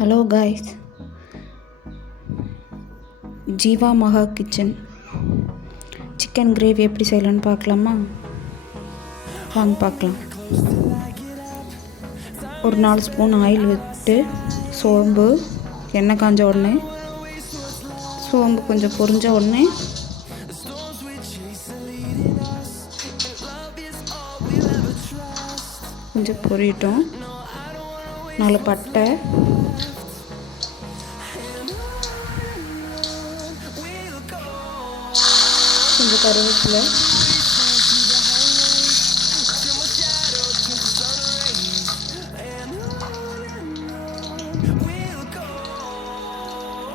Hello guys Jeeva மகா kitchen chicken gravy எப்படி செய்யலான்னு பார்க்கலாமா? வாங்க பார்க்கலாம். ஒரு நாலு ஸ்பூன் ஆயில் விட்டு சோம்பு எண்ணெய் காஞ்ச உடனே சோம்பு கொஞ்சம் பொரிஞ்ச உடனே கொஞ்சம் பொரியட்டும். நாலு பட்டை. கொஞ்சம் கருவேப்பிலை.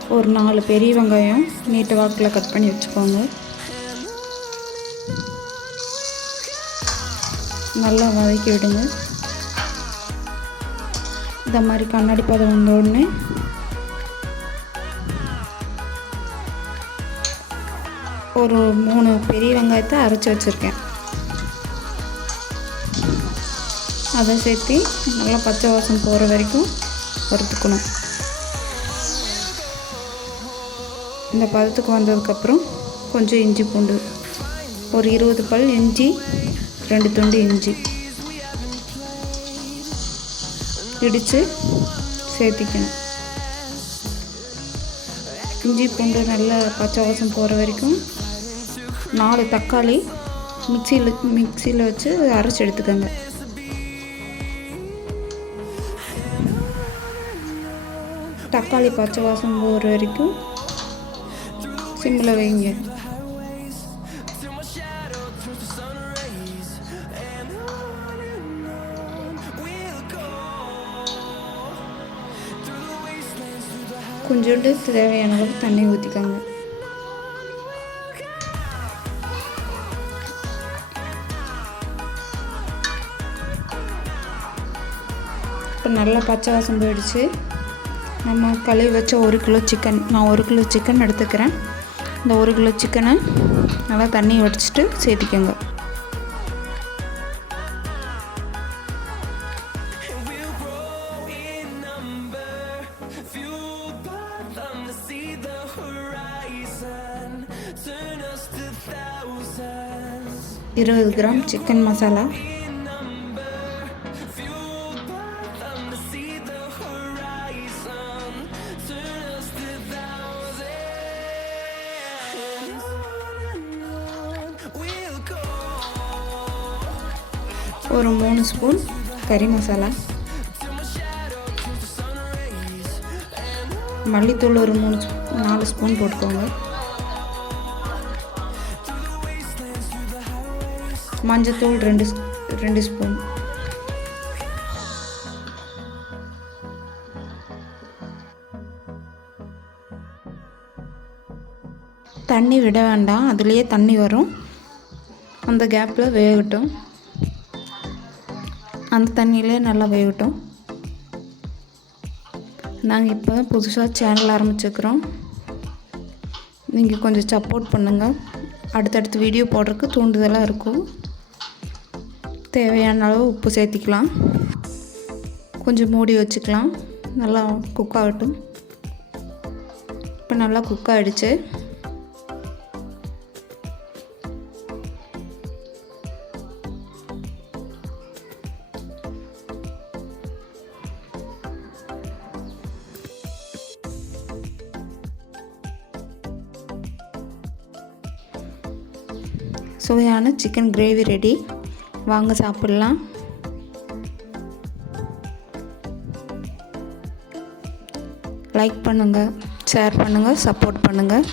ஒரு நாலு பெரிய வெங்காயம் நீட்டு வாக்கில் கட் பண்ணி வச்சுக்கோங்க. நல்லா வதக்கி விடுங்க. இந்த மாதிரி கண்ணாடி பதம் வந்த உடனே ஒரு மூணு பெரிய வெங்காயத்தை அரைச்சி வச்சுருக்கேன். அதை சேர்த்து நல்லா பச்சை வாசம் போகிற வரைக்கும் வறுத்துக்கணும். இந்த பதத்துக்கு வந்ததுக்கப்புறம் கொஞ்சம் இஞ்சி பூண்டு ஒரு இருபது பல் இஞ்சி ரெண்டு துண்டு இஞ்சி. இடித்து சேர்த்திக்கணும். இஞ்சி பூண்டு நல்லா பச்சை வாசம் போகிற வரைக்கும் நாலு தக்காளி மிக்சியில் மிக்சியில் வச்சு அரைச்சி எடுத்துக்கோங்க. தக்காளி பச்சை வாசம் போகிற வரைக்கும் சிம்மில் வைங்க. கொஞ்சோண்டு தேவையான அளவு தண்ணி ஊற்றிக்கோங்க இப்போ நல்லா பச்சை வாசம் போயிடுச்சு. நம்ம கழுவி வச்ச ஒரு கிலோ சிக்கன் நான் ஒரு கிலோ சிக்கன் எடுத்துக்கிறேன். இந்த ஒரு கிலோ சிக்கனை நல்லா தண்ணி வடிச்சிட்டு சேர்த்திக்கோங்க. இருபது கிராம் சிக்கன் மசாலா ஒரு மூணு ஸ்பூன் கறி மசாலா மல்லித்தூள் ஒரு மூணு நாலு ஸ்பூன் போட்டுக்கோங்க. மஞ்சத்தூள் ரெண்டு ரெண்டு ஸ்பூன். தண்ணி விட வேண்டாம். அதுலேயே தண்ணி வரும். அந்த கேப்பில் வேகட்டும். அந்த தண்ணியிலே நல்லா வேகட்டும். நாங்கள் இப்போ புதுசாக சேனல் ஆரம்பிச்சுக்கிறோம் நீங்கள் கொஞ்சம் சப்போர்ட் பண்ணுங்கள் அடுத்தடுத்து வீடியோ போடுறதுக்கு தூண்டுதலாக இருக்கும். தேவையான அளவு உப்பு சேர்த்திக்கலாம். கொஞ்சம் மூடி வச்சுக்கலாம். நல்லா குக் ஆகட்டும். இப்போ நல்லா குக் ஆகிடுச்சு சுவையான சிக்கன் கிரேவி ரெடி வாங்க சாப்பிட்லாம். லைக் பண்ணுங்கள் ஷேர் பண்ணுங்கள் சப்போர்ட் பண்ணுங்கள்